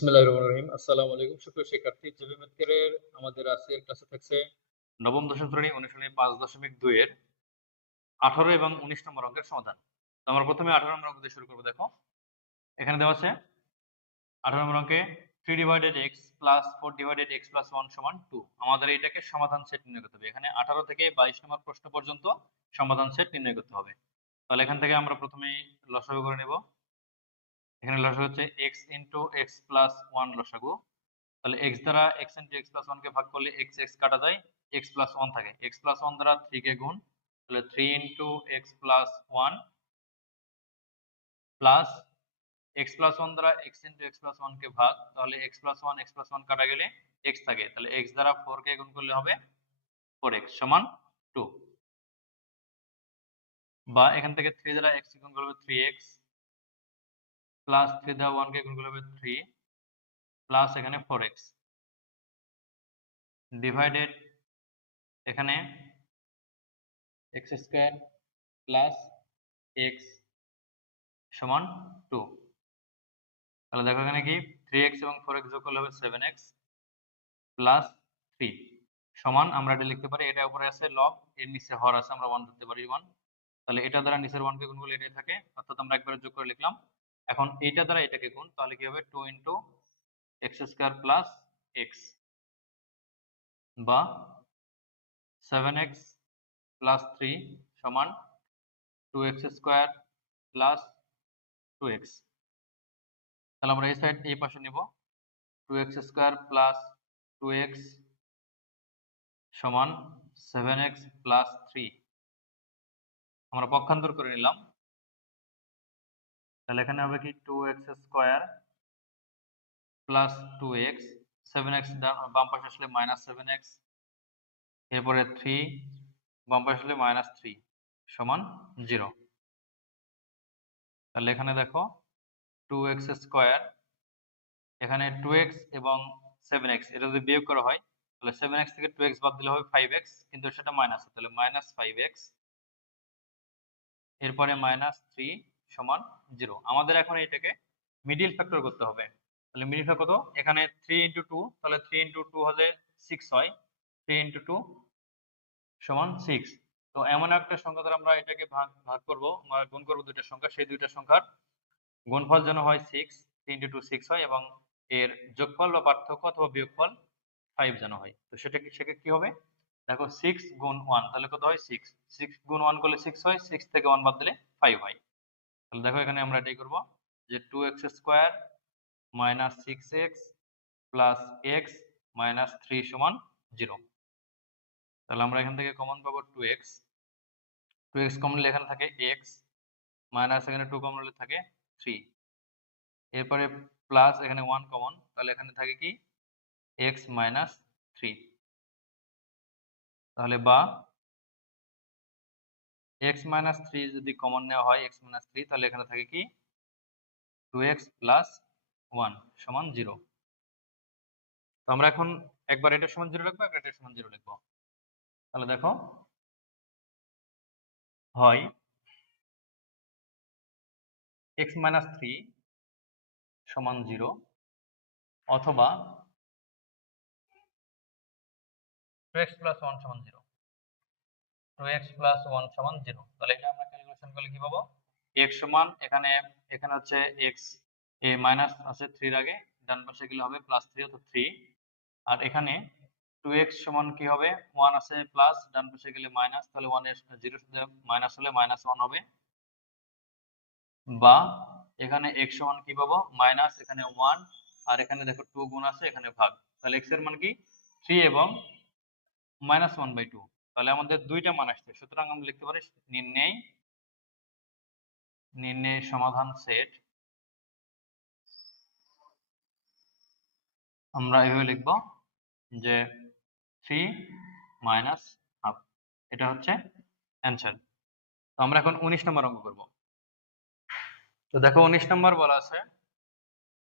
বিসমিল্লাহির রহমানির রহিম। আসসালামু আলাইকুম, সুপ্রিয় শিক্ষার্থী। জিবি ম্যাথকের আমাদের আজকের ক্লাসে থাকছে নবম, দশম শ্রেণি অনুশীলনী পাঁচ দশমিক দুই এর আঠারো এবং উনিশ নম্বর অঙ্কের সমাধান। আমরা প্রথমে আঠারো নম্বর অঙ্ক দিয়ে শুরু করব, দেখো। এখানে দেওয়া আছে, আঠারো নম্বর অঙ্কে three divided x plus four divided x plus one সমান টু আমাদের এটাকে সমাধান সেট নির্ণয় করতে হবে। এখানে আঠারো থেকে বাইশ নম্বর প্রশ্ন পর্যন্ত সমাধান সেট নির্ণয় করতে হবে। তাহলে এখান থেকে আমরা প্রথমেই লসাগু করে নেব। এখানে লসাগু হচ্ছে x into x plus one লসাগু। তাহলে x দ্বারা x ইন্টু এক্স প্লাস ওয়ানকে ভাগ করলে x x কাটা যায়, x প্লাস ওয়ান থাকে। x প্লাস ওয়ান দ্বারা থ্রি কে গুণ, তাহলে three into x plus one plus x plus one দ্বারা এক্স ইন্টু এক্স প্লাস ওয়ানকে ভাগ, তাহলে x plus one x plus one কাটা গেলে এক্স থাকে। তাহলে এক্স দ্বারা ফোর কে গুণ করলে হবে ফোর এক্স সমান টু বা এখান থেকে থ্রি দ্বারা এক্স গুণ করলে three x plus three one কে গুণ করলে হবে থ্রি প্লাস এখানে ফোর এক্স ডিভাইডেড এখানে এক্স স্কোয়ার প্লাস এক্স সমান টু তাহলে দেখো এখানে কি? থ্রি এক্স এবং ফোর এক্স যোগ করলে হবে সেভেন এক্স প্লাস থ্রি সমান আমরা এটা লিখতে পারি, এটা উপরে আছে লব এর নিচে হর আছে, আমরা ওয়ান ধরতে পারি ওয়ান তাহলে এটা দ্বারা নিচের ওয়ানকে গুণ করলে এটাই থাকে, অর্থাৎ আমরা একবারে যোগ করে লিখলাম এখন এইটা দ্বারা এটাকে গুণ, তাহলে কি হবে? Two into x square plus x বা সেভেন এক্স প্লাস থ্রি সমান two x square plus two x তাহলে আমরা এই সাইড এই পাশে নিব। Two x square plus two x সমান সেভেন এক্স প্লাস থ্রি আমরা পক্ষান্তর করে নিলাম। তাহলে এখানে হবে কি two x square plus two x seven x বাম পাশে আসলে মাইনাস সেভেন এক্স এরপরে থ্রি বাম পাশে আসলে মাইনাস থ্রি সমান জিরো তাহলে এখানে দেখো টু এক্স স্কোয়ার এখানে টু এক্স এবং সেভেন এক্স এটা যদি বিয়োগ করা হয়, তাহলে সেভেন এক্স থেকে টু এক্স বাদ দিলে হবে ফাইভ এক্স কিন্তু সেটা মাইনাস তাহলে মাইনাস ফাইভ এক্স এরপরে মাইনাস থ্রি সমান জিরো। আমাদের এখন এটাকে মিডিল ফ্যাক্টর করতে হবে। তাহলে মিডিল ফ্যাক্টর কত? এখানে থ্রি ইন্টু টু তাহলে থ্রি ইন্টু টু হলে সিক্স হয়। থ্রি ইন্টু টু সমান সিক্স তো এমন একটা সংখ্যা দ্বারা আমরা এটাকে ভাগ ভাগ করব গুণ করব দুইটা সংখ্যা। সেই দুইটা সংখ্যার গুণফল যেন হয় six three into two six হয় এবং এর যোগফল বা পার্থক্য অথবা বিয়োগফল ফাইভ যেন হয়। তো সেটা সেটা কি হবে? দেখো সিক্স গুণ ওয়ান তাহলে কত হয়? সিক্স সিক্স গুণ ওয়ান করলে সিক্স হয় সিক্স থেকে ওয়ান বাদ দিলে ফাইভ হয়। তাহলে দেখো এখানে আমরা এটাই করব যে two x square minus six x plus x minus three সমান জিরো তাহলে আমরা এখান থেকে কমন পাবো two x two x common নিলে এখানে থাকে এক্স মাইনাস এখানে টু কমন নিলে থাকে থ্রি এরপরে প্লাস এখানে ওয়ান কমন তাহলে এখানে থাকে কি? এক্স মাইনাস থ্রি তাহলে বা এক্স মাইনাস থ্রি যদি কমন নেওয়া হয় এক্স মাইনাস থ্রি তাহলে এখানে থাকে কি? টু এক্স প্লাস ওয়ান সমান জিরো তো আমরা এখন একবার এটার সমান জিরো লিখব, একবার এটার সমান জিরো লিখব। তাহলে দেখো, হয় এক্স মাইনাস থ্রি সমান জিরো অথবা টু এক্স প্লাস ওয়ান সমান zero two x plus one সমান জিরো তাহলে এটা আমরা ক্যালকুলেশন করলে কি পাবো? এক্স সমান এখানে এখানে হচ্ছে এক্স এ মাইনাস আছে থ্রির আগে, ডান পাশে গেলে হবে প্লাস থ্রি অর্থাৎ থ্রি আর এখানে টু এক্স সমান কি হবে? ওয়ান আছে প্লাস ডান পাশে গেলে মাইনাস তাহলে ওয়ানের জিরো সাথে মাইনাস হলে মাইনাস ওয়ান হবে। বা এখানে এক্স সমান কি পাবো? মাইনাস এখানে ওয়ান আর এখানে দেখো টু গুণ আছে, এখানে ভাগ। তাহলে এক্সের মান কি? থ্রি এবং মাইনাস ওয়ান বাই টু তাহলে আমাদের দুইটা মান আসছে। সুতরাং আমরা লিখতে পারি নির্ণয় নির্ণয় সমাধান সেট আমরা এভাবে লিখব যে থ্রি মাইনাস হাফ এটা হচ্ছে অ্যান্সার তো আমরা এখন উনিশ নম্বর অঙ্ক করব। তো দেখো উনিশ নম্বর বলা আছে,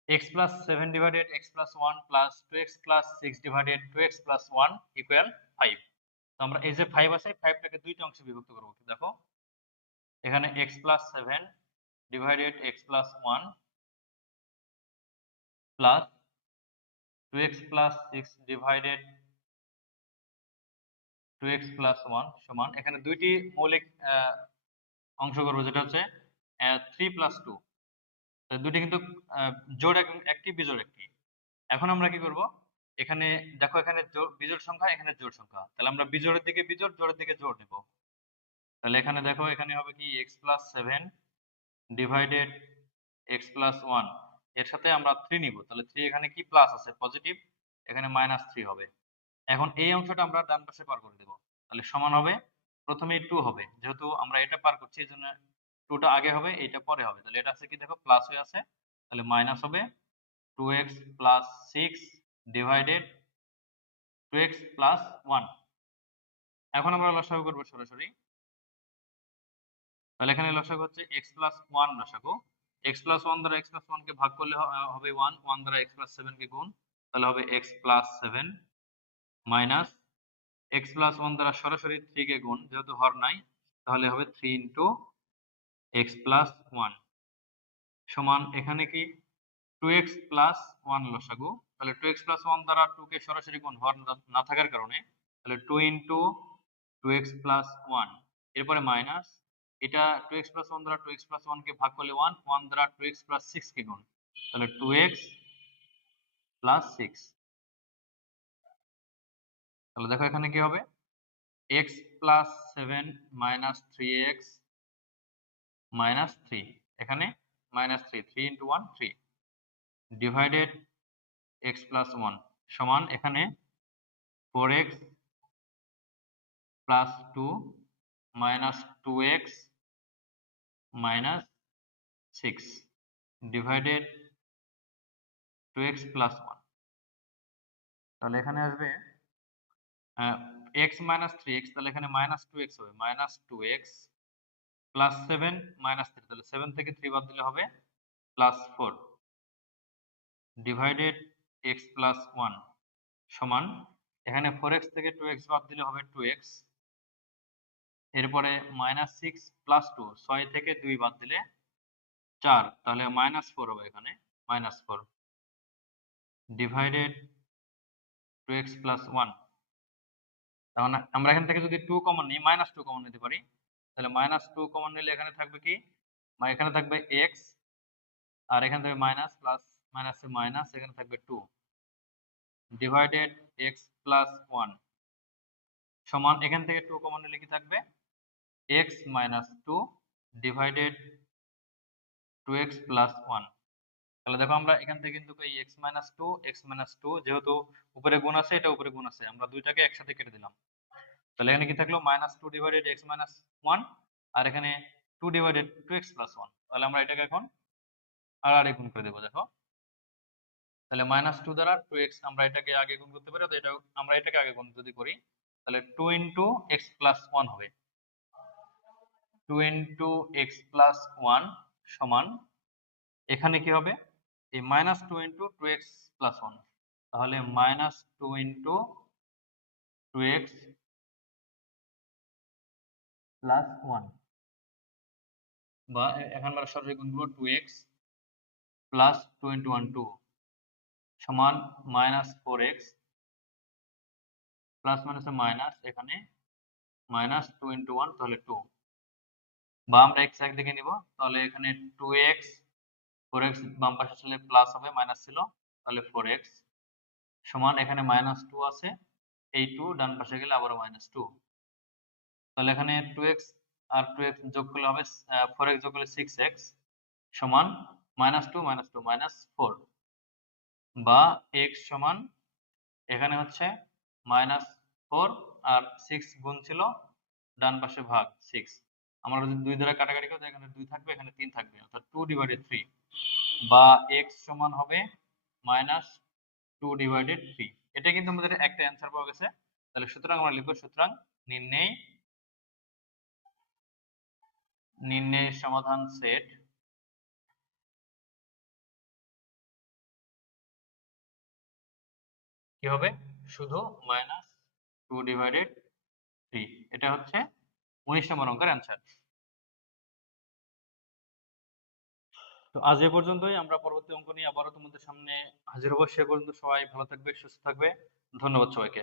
x plus 7 divided x plus 1 plus 2x plus 6 divided 2x plus 1 equal 5 আমরা এই যে 5 আছে 5 টাকে দুইটা অংশে বিভক্ত করব। দেখো? এখানে x plus 7 divided x plus 1 plus two x plus six divided two x plus one সমান। এখানে দুইটি মৌলিক অংশ করব যেটা হচ্ছে থ্রি প্লাস টু দুটি কিন্তু জোড় একটি বিজোড় একটি। এখন আমরা কি করব? এখানে দেখো এখানে জোড়- বিজোড় সংখ্যা, এখানে জোড় সংখ্যা। তাহলে আমরা বিজোড়ের দিকে বিজোড়, জোড়ের দিকে জোড় নেব। তাহলে এখানে দেখো, এখানে হবে কি x plus seven divided x plus ওয়ানের সাথে আমরা থ্রি নিব। তাহলে থ্রি এখানে কি প্লাস আছে? পজিটিভ এখানে মাইনাস থ্রি হবে। এখন এই অংশটা আমরা ডান পাশে পার করে দেব। তাহলে সমান হবে, প্রথমে টু হবে। যেহেতু আমরা এটা পার করছি, এই জন্য টুটা আগে হবে, এইটা পরে হবে। তাহলে এটা আছে কি, দেখো প্লাস হয়ে আছে। তাহলে মাইনাস হবে two x plus six divided two x plus one এখন আমরা লসাগু করব সরাসরি। তাহলে এখানে লসাগু হচ্ছে এক্স প্লাস ওয়ান লসাগু। এক্স প্লাস ওয়ান দ্বারা এক্স প্লাস ওয়ানকে ভাগ করলে হবে ওয়ান ওয়ান দ্বারা এক্স প্লাস সেভেনকে গুণ, তাহলে হবে x plus seven minus x plus one দ্বারা সরাসরি থ্রি কে গুণ, যেহেতু হর নাই, তাহলে হবে three into x plus one সমান এখানে কি? টু এক্স প্লাস ওয়ান লসাগু। তাহলে টু এক্স প্লাস ওয়ান দ্বারা টু কে সরাসরি গুণ হর না- থাকার কারণে, তাহলে two into two x plus one এরপরে মাইনাস এটা টু এক্স প্লাস ওয়ান দ্বারা টু এক্স প্লাস ওয়ানকে ভাগ করলে ওয়ান ওয়ান দ্বারা টু এক্স প্লাস সিক্স কে গুণ, তাহলে টু এক্স প্লাস সিক্স তাহলে দেখো এখানে কি হবে? X plus seven minus three x minus three এখানে minus three three into one three divided x plus one সমান এখানে four x plus two minus two x minus six divided two x plus one তাহলে এখানে আসবে x minus three x তাহলে এখানে minus two x হবে minus two x plus seven minus three তাহলে seven থেকে থ্রি বাদ দিলে হবে plus four divided x plus one সমান, এখানে ফোর এক্স থেকে টু এক্স বাদ দিলে হবে টু এক্স এরপরে মাইনাস সিক্স প্লাস টু ছয় থেকে দুই বাদ দিলে চার, তাহলে মাইনাস ফোর হবে এখানে minus four divided two x plus one তখন আমরা এখান থেকে যদি টু কমন নিই মাইনাস টু কমন নিতে পারি, তাহলে মাইনাস টু কমন নিলে এখানে থাকবে কি? এখানে থাকবে এক্স আর এখানে থাকবে মাইনাস প্লাস মাইনাসে মাইনাস এখানে থাকবে two divided x plus one সমান, এখান থেকে টু কমন কি থাকবে? X minus two divided two x plus one তাহলে দেখো আমরা এখান থেকে কিন্তু এই x minus two x minus two যেহেতু উপরে গুণ আছে, এটা উপরে গুণ আছে। আমরা দুইটাকে একসাথে কেটে দিলাম। তাহলে এখানে কি থাকল? Minus two divided x minus one আর এখানে two divided two x plus one তাহলে আমরা এটাকে এখন আর আরে গুণ করে দেবো, দেখো। তাহলে মাইনাস টু দ্বারা টু এক্স আমরা এটাকে আগে গুণ করতে পারি এটা আমরা এটাকে আগে গুণ যদি করি, তাহলে two into x plus one হবে। Two into x plus one সমান, এখানে কি হবে? এই minus two into two x plus one তাহলে minus two into two x plus one বা এ- এখন আমরা সরাসরি গুণ two x plus two into one two সমান মাইনাস ফোর এক্স প্লাস মাইনাসে মাইনাস এখানে মাইনাস টু ইন্টু ওয়ান তাহলে টু বা আমরা এক্স একদিকে নিব, তাহলে এখানে টু এক্স ফোর এক্স বাম পাশে চলে প্লাস হবে মাইনাস ছিল, তাহলে ফোর এক্স সমান, এখানে মাইনাস টু আছে, এই টু ডান পাশে গেলে আবারও মাইনাস টু তাহলে এখানে টু এক্স আর টু এক্স যোগ করলে হবে ফোর এক্স যোগ করলে সিক্স এক্স সমান minus two minus two minus four বা এক্স সমান এখানে হচ্ছে মাইনাস ফোর আর সিক্স গুণ ছিল ডান পাশে ভাগ সিক্স আমরা যদি দুই দ্বারা কাটাকাটি করি এখানে দুই থাকবে, এখানে তিন থাকবে, অর্থাৎ টু ডিভাইডেড থ্রি বা এক্স সমান হবে মাইনাস টু ডিভাইডেড থ্রি এটা কিন্তু আমাদের একটা অ্যান্সার পাওয়া গেছে। তাহলে সুতরাং আমরা লিখব, সুতরাং নির্ণয় নির্ণয়ের সমাধান সেট কি হবে? শুধু মাইনাস টু ডিভাইডেড থ্রি এটা হচ্ছে উনিশ নম্বর অঙ্কের অ্যান্সার তো আজ এ পর্যন্তই। আমরা পরবর্তী অঙ্ক নিয়ে আবারও তোমাদের সামনে হাজির হব। সে পর্যন্ত সবাই ভালো থাকবে, সুস্থ থাকবে। ধন্যবাদ সবাইকে।